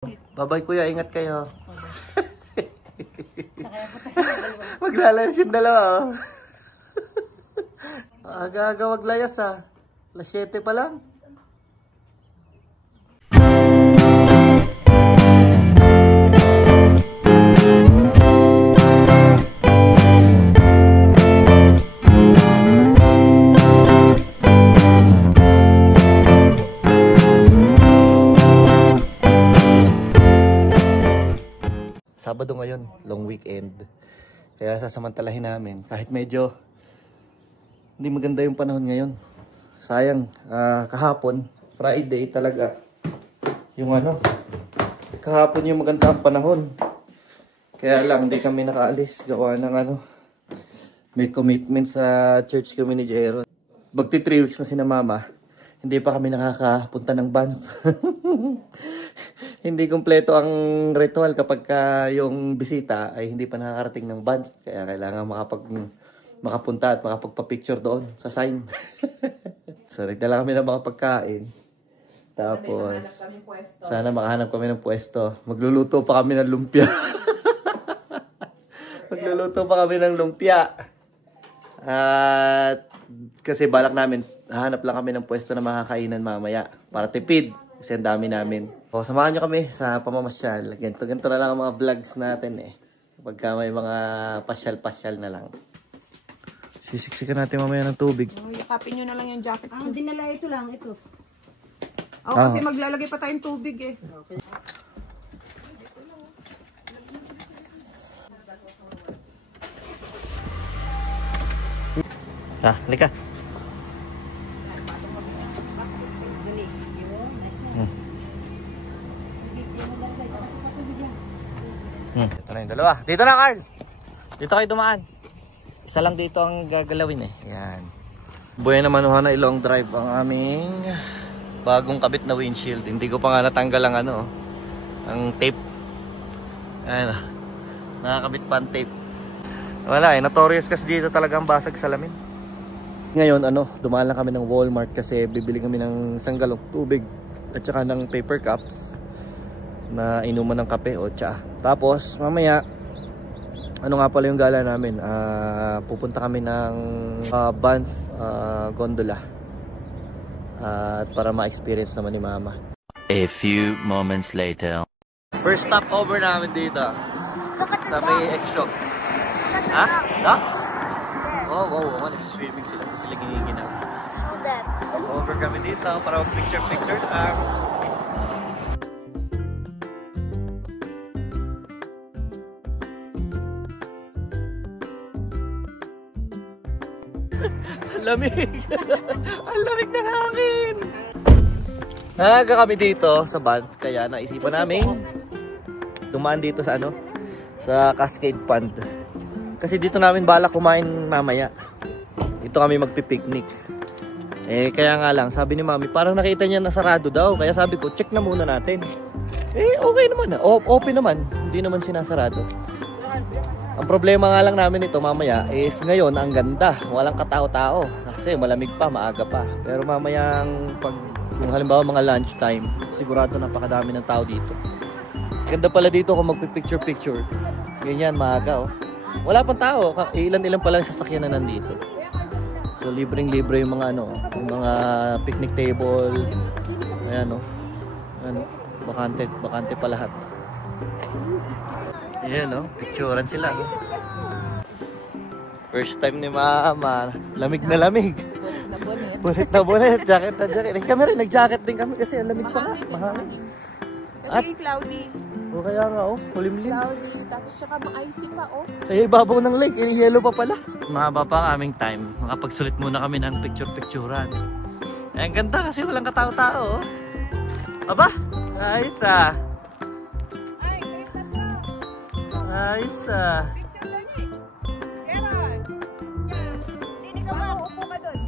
Bye-bye kuya, ingat kayo. Maglalayas yung dalawa. Aga-aga maglayas ha. Alas 7 pa lang. Sabado ngayon, long weekend. Kaya sasamantalahin namin. Kahit medyo hindi maganda yung panahon ngayon. Sayang, kahapon, Friday talaga. Yung kahapon yung maganda ang panahon. Kaya lang, hindi kami nakaalis. Gawa ng may commitment sa church kami ni Jeron. Magti 3 weeks na si na mama. Hindi pa kami nakakapunta ng Banff. Hindi kumpleto ang ritual kapag yung bisita ay hindi pa nakakarating ng Banff. Kaya kailangan makapunta at makapagpa-picture doon sa sign. So, nagdala kami ng mga pagkain. Tapos, sana makahanap kami ng pwesto. Magluluto pa kami ng lumpia. Magluluto pa kami ng lumpia. At kasi balak namin, hahanap lang kami ng pwesto na makakainan mamaya para tipid. Kasi ang dami namin. O, samahan nyo kami sa pamamasyal. Ganito na lang ang mga vlogs natin eh. Pagka may mga pasyal-pasyal na lang. Sisiksikan natin mamaya ng tubig. Yakapin nyo na lang yung jacket. Dinala ito lang, ito. Kasi maglalagay pa tayong tubig eh. Okay. Halika. Ito na yung dalawa. Dito na, Carl. Dito kayo dumaan. Isa lang dito ang gagalawin eh. Yan. Buena Manuhana Ilong Drive ang aming bagong kabit na windshield. Hindi ko pa nga natanggal ang ang tape. Ayan. Nakakabit pa ang tape. Wala eh. Notorious kasi dito talagang basag salamin. Ngayon dumaan lang kami ng Walmart kasi bibili kami ng isang galong tubig at saka ng paper cups na inuman ng kape o tsa. Tapos mamaya nga pala yung gala namin, pupunta kami ng Banff gondola at para ma-experience naman ni mama. A few moments later. First stop over namin dito sa may X-Shock. Wow, nagsiswimming sila. Sila giniginaw. Over kami dito para mag-picture lang. Ang lamig! Ang lamig ng hangin! Nagaga kami dito sa Banff, kaya naisipan namin dumaan dito sa sa Cascade Pond. Kasi dito namin balak kumain mamaya. Dito kami magpipiknik. Kaya nga lang, sabi ni Mami, parang nakita niya na sarado daw. Kaya sabi ko, check na muna natin. Okay naman. Open naman. Hindi naman sinasarado. Ang problema nga lang namin ito mamaya is ngayon ang ganda. Walang katao-tao. Kasi malamig pa, maaga pa. Pero mamayang kung halimbawa mga lunchtime, sigurado napakadami ng tao dito. Ganda pala dito kung magpipicture-picture. Ganyan, maaga Wala pang tao, ilan-ilan pa lang sasakyan na nandito. So libreng-libre yung mga yung mga picnic table. Ayan bakante pa lahat. Ayan picturean sila. First time ni Mama, lamig na lamig. Bulit na bulit, jacket na jacket. Kami rin, nag-jacket din kami kasi ang lamig pa. Mahangin. Kasi cloudy. O kaya nga kulimlim. Cloudy, tapos saka ma-icy pa Kaya ibabaw ng lake, yellow pa pala. Mahaba pa ang aming time. Makapagsulit muna kami ng picture-picturean. Ang ganda kasi walang katao-tao Aba, ayos Ayos Picture dali. Jeron. Hindi ka mauupo ka doon.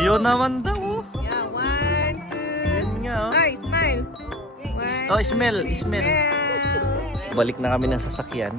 Yun naman daw Yeah, 1, 2. Yun nga Smile. Smell. Balik na kami ng sasakyan.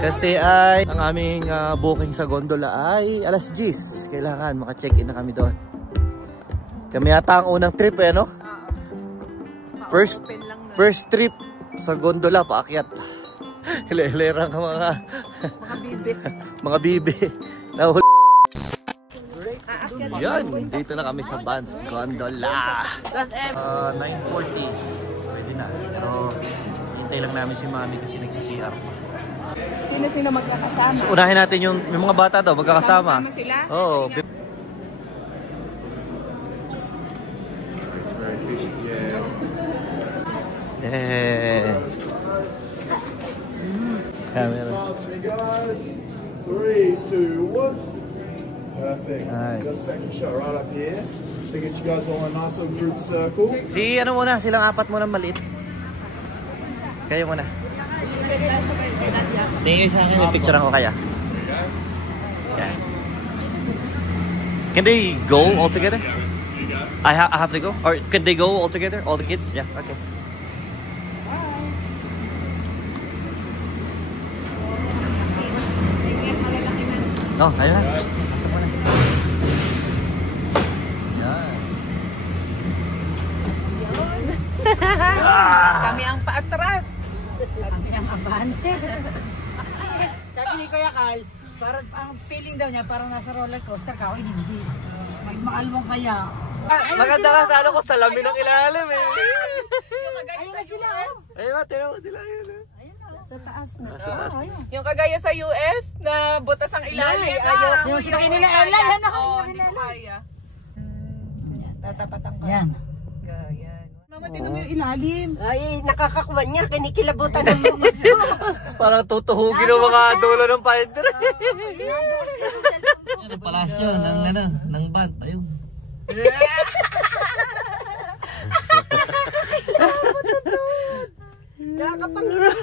Kasi ang aming booking sa gondola ay alas 10. Kailangan maka-check-in na kami doon. Kami yata ang unang trip eh, no? Open lang na. First trip sa gondola, paakyat. Hila-hilarang mga Bibi. mga bibi. Nahuli. Aakyat. Yan, dito na kami sa Banff Gondola. 9:40. Pwede na. Pero hintay lang namin si Mami kasi nagsi-CR. Sino magkakasama? So, unahin natin yung mga bata daw, magkakasama. Sama sila? Oo. Yeah. Camera. Guys, 3, 2, 1. Perfect. Nice. Just second shot right up here. So get you guys all a nice little group circle. Si ano muna, silang apat muna maliit. Kayo muna. Tingin sa akin, may picturean ko kaya. Okay. Can they go all together? I have to go? Or could they go all together? All the kids? Yeah, okay. No, ayun na. Pasok mo na. Yan. Kami ang paatras. Kami ang abante. Sabi ni Kuya Carl, parang ang feeling daw niya parang nasa roller coaster ka, o hindi. Mas makalmong kaya. Maganda ka sana kung salamin ng ilalim eh. Yung kagaya sa US. Ayun na, tinaw sila yun eh. Sa taas na. Yung kagaya sa US na butas ang ilalim. Yung sinabi nila, yan ako. Hindi ko kaya. Tatapatan ka. Yan. Ganyan. Mama, tingnan mo yung ilalim. Ay, nakakakuha niya, kinikilabutan ng lumas. Parang tutuhugin ng mga dulo ng finder. Yan ang palasyo ng band. Ayun. Nakakapangit.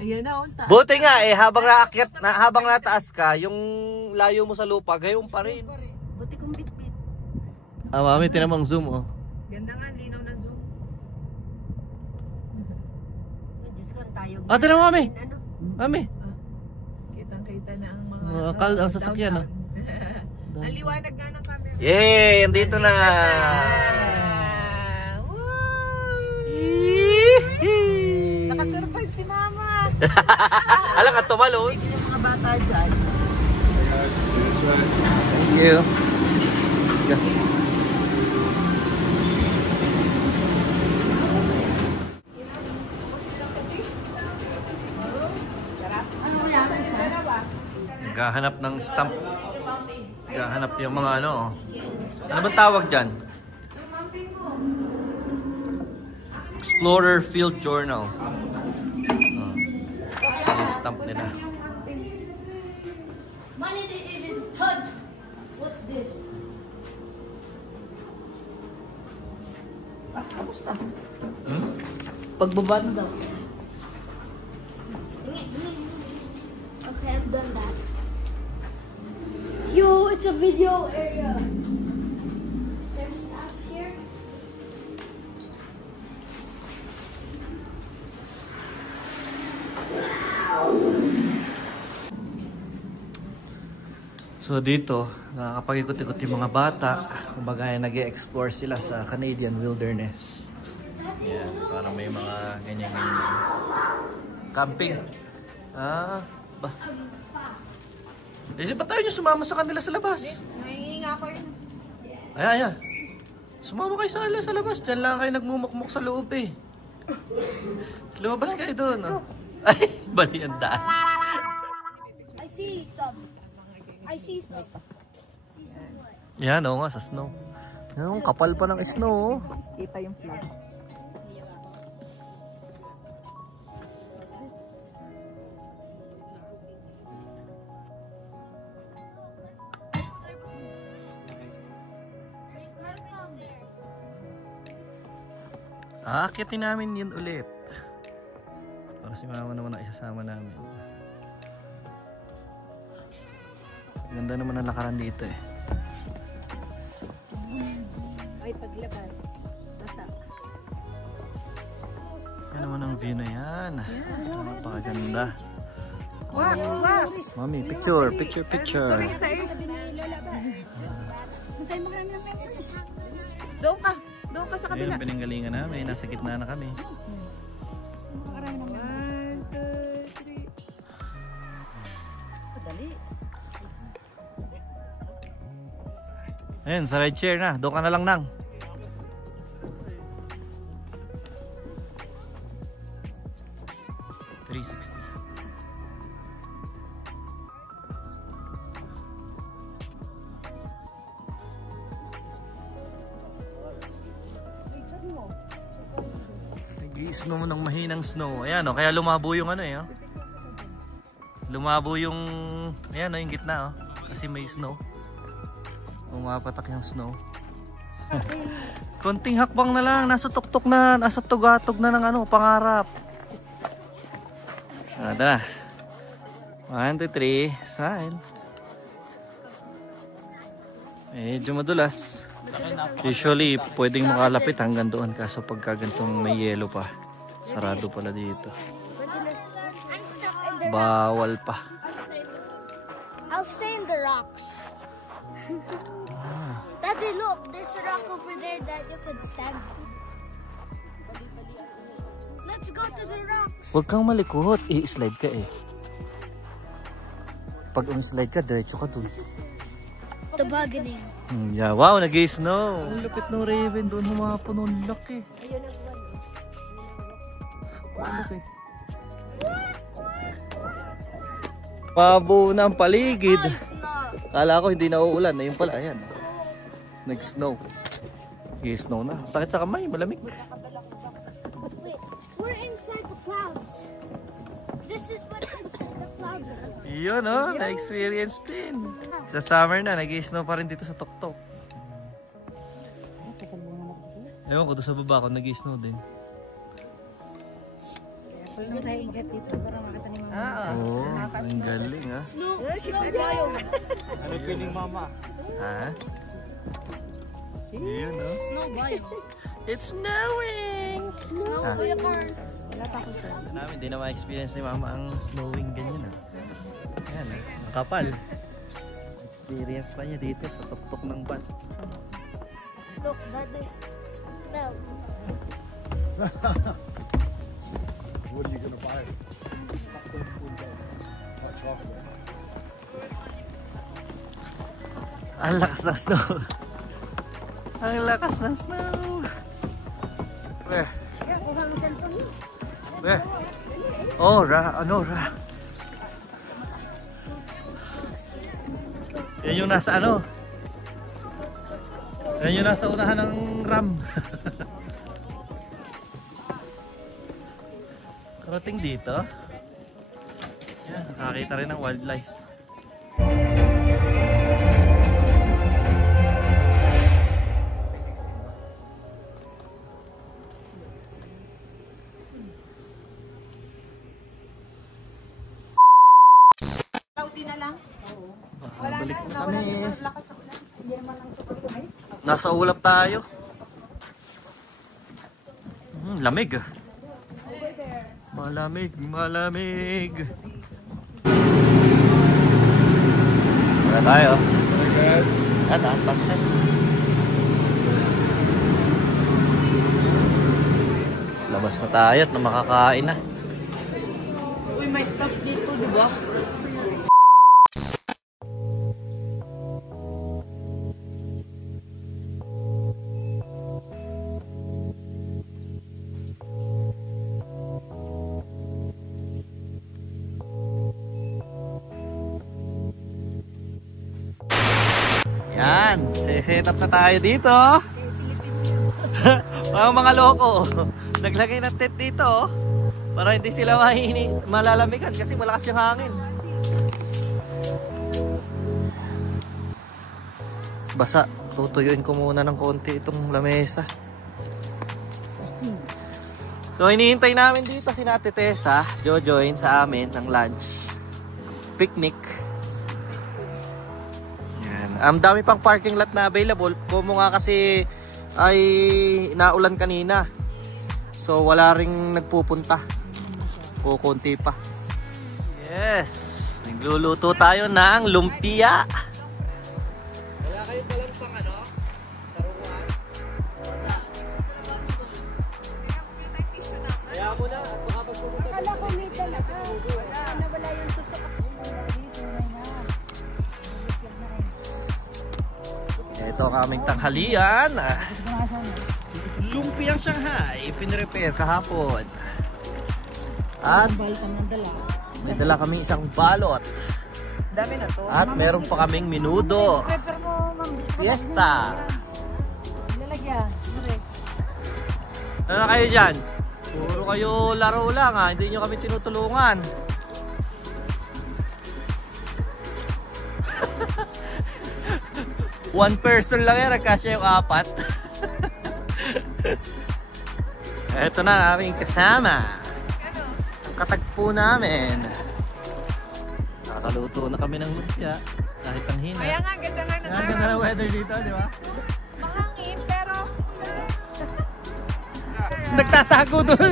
Ayan na, unta. Buti nga eh, habang nataas ka, yung layo mo sa lupa, gayon pa rin. Buti kong bitbit. Ah, Mami, tinamang zoom oh. Ganda nga, linaw na zoom. Diyos ko, tayo. Ah, tinamang Mami. Ano? Mami. Kitang-kita na ang mga... Ang sasakyan ah. Ang liwanag nga ng camera. Yay! Andito na! Nakasurvive si Mama. Alam ka, tumalon. Yung mga bata dyan. Thank you. Let's go. Naghahanap ng stamp. Naghahanap yung mga ano. Ano bang tawag dyan? Explorer Field Journal. Yung stamp nila. Money didn't even touch. What's this? Pagbaba na daw. Okay, I've done that. Yo, it's a video area. Is there stuff here? So dito, nakakapag-ikot-ikot yung mga bata. Kumbaga nag-e-explore sila sa Canadian wilderness. Yan, para may mga ganyan-ganyan. Camping. Ah, ba? Kasi ba tayo nyo sumama sa kanila sa labas? Nahihinga ko yun. Ayan. Sumama kayo sa labas. Diyan lang kayo nagmumukmuk sa loob eh. Lumabas kayo doon. Oh. Ay, bali ang daan. I see some. I see some. See some what? Yan, oo nga, sa snow. Yung kapal pa ng snow. Kita yung flag. Aakyatin namin yun ulit. Para si Mama naman ang isasama namin. Ganda naman ang lakaran dito eh. Ay, paglabas. Basa. Yan naman ang view na yan. Napakaganda. Wax. Mami, picture. Turista eh. Hintay mo kami ng members. Doon ka. Doon ka sa kabila. Ayun, pinanggalingan namin. Nasa gitna na kami. 1, 2, 3. Dali. Ayun, sa red chair na. Doon ka na lang nang. $360. Nag-i-snow ng mahinang snow. Ayan o, kaya lumabo yung ano eh. Oh. Lumabo yung, ayan o, yung gitna o. Kasi may snow. Pumapatak yung snow. Konting hakbang na lang, nasa tuktok na, nasa tugatog na ng ano, pangarap. Ito na. 1, 2, 3, smile. Medyo madulas. Usually, pwedeng makalapit hanggang doon. Kaso pagka gantong may yelo pa, sarado pala dito. Bawal pa. I'll stay in the rocks. Daddy, look, there's a rock over there that you could stand. Let's go to the rocks. Huwag kang malikot. I-slide ka eh. Pag slide ka, diretso ka dun. Tobogganing. Yeah, wow, nag-snow. Ang lupit ng Raven doon humapon. Ang laki. Ang laki. Pabo na ang paligid. Kala ko hindi na uulan. Ayun pala, ayan. Nag-snow. Nag-snow na. Sakit sa kamay, malamig. Wait, we're inside the clouds. This is what inside the clouds is. Yun oh, na-experience din. Sa summer na, nag-snow pa rin dito sa Tuktok. Ewan ko, doon sa baba ako, nag-snow din. Kaya lang tayo mag-get dito para makita ni Mama. Oo, ang galing ha. Snow biome. Ano feeling mama? Ha? Yun oh. Snow biome. It's snowing! Snow biome. Wala pa akong sarap. Namin, di na ma-experience ni Mama ang snowing ganyan ah. Ayan ah, ang kapal. Experience pa niya dito sa tuktok ng van. Look, Daddy. Mel. What are you gonna buy? Hot chocolate. Ang lakas ng snow. Ang lakas ng snow. Where? Where? Oh, ano, yan yung nasa ano? Yan yung nasa unahan ng ram. Karating dito. Yan, nakakita rin ng wildlife. Balik na kami. Nasa ulap tayo. Lamig. Malamig, malamig. Wala tayo. Hey guys. At pasok na. Labas na tayo at makakain na. Uy, may stop dito, di ba? Yan, set up na tayo dito. Mga loko. Naglagay ng tent dito para hindi sila malalamigan kasi malakas yung hangin. Basa, tutuyuin ko muna ng konti itong lamesa. So hinihintay namin dito si Ate Tessa, jojoin sa amin ng lunch. Picnic. Ang dami pang parking lot na available. Kumo nga kasi ay naulan kanina. So wala ring nagpupunta. Kukunti pa. Yes. Nagluluto tayo ng lumpia. Wala kayong balansang ano? ang aming tanghalian. Lumpiang Shanghai, pinrepair kahapon. At may dala kami isang balot. Dami na to. At meron pa kaming minudo. Prepare mo, ma'am. Fiesta. Lalagyan. Ano na kayo dyan? Puro kayo laro lang ha. Hindi nyo kami tinutulungan. One person lang yan. Nagkasya yung 4. Ito na aming kasama. Ang katagpo namin. Nakakaluto na kami ng lumpia. Kahit ang hina. Kaya nga, ganda nga ng Ang ganda ng weather dito, di ba? mahangin, pero Nagtatago doon.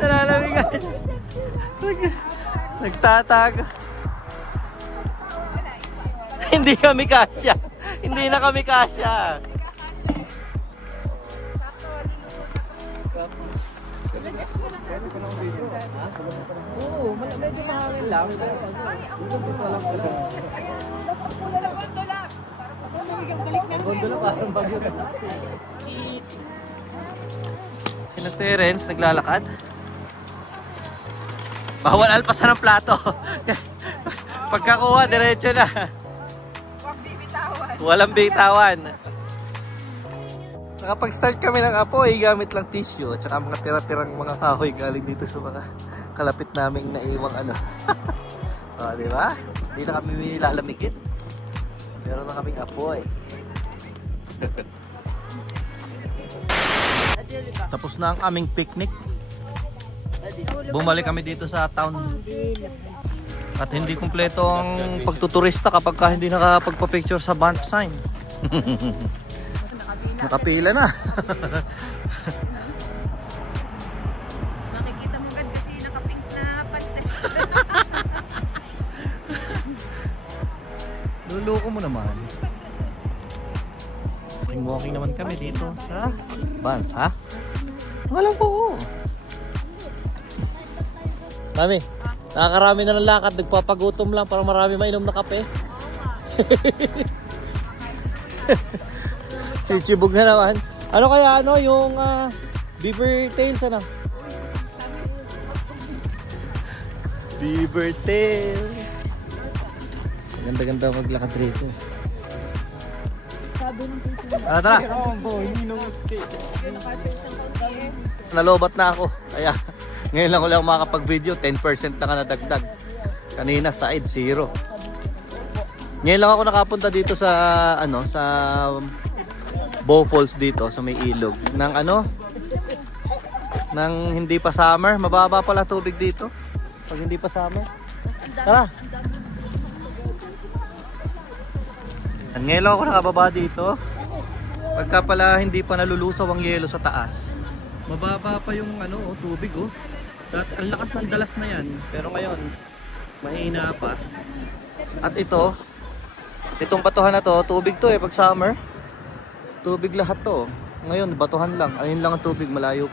Nalalamigan. Nagtatago. Hindi kami kasya. Hindi na kami kasya. Oo, medyo mahangin lang. Ang gondola parang bagyo. Sino Terence naglalakad? Bawal alpasan ng plato. Pagkakuha, diretso na. huwag bibitawan. Walang bitawan. Nakapag-start kami ng apoy, gamit lang tissue at saka mga tira-tirang mga kahoy galing dito sa mga kalapit naming naiwang ano. O, di ba? Hindi na kami nilalamigin. Meron na kaming apoy. Tapos na ang aming picnic. Bumalik kami dito sa town. At hindi kumpleto ang pagtuturista kapag hindi nakapagpa-picture sa band sign. Nakapila na. Makikita mo agad kasi nakapink na pansin. Luloko mo naman. Walking naman kami dito sa van, ha? Walang po. Kami, nakakarami na ng lakad, nagpapagutom lang para marami mainom na kape. Chichibog na naman. Ano kaya yung beaver tails ano? Beaver tails. Ganda-ganda maglakad rito. Tara. Nalobat na ako. Kaya ngayon lang ulit makakapag-video. 10% lang na nadagdag. Kanina side 0. Ngayon lang ako nakapunta dito sa sa Bow Falls dito sa may ilog ng ng hindi pa summer. Mababa pala tubig dito pag hindi pa summer. Tara. Ngayon lang ako nakababa dito. Pagka pala hindi pa nalulusaw ang yelo sa taas, mababa pa yung tubig oh. Dati ang lakas ng dalas na yan, pero ngayon mahina pa. At itong batuhan na to, tubig to pag summer. Tubig lahat to. Ngayon batuhan lang. Ayun lang ang tubig, malayo.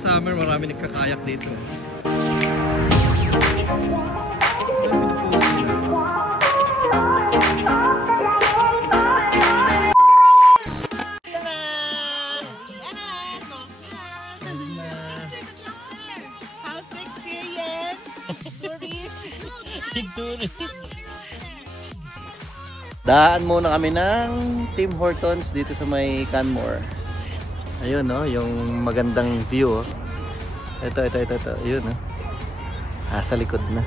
Summer, marami nagkakayak dito. How's the experience? Daan muna kami ng Tim Hortons dito sa may Canmore. Ayun yung magandang view. Ito. Ayun sa likod na.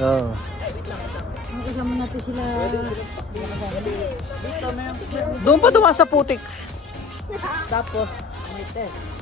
Oh. Kasama natin sila. Doon pa dumaan sa putik. Tapos, may test.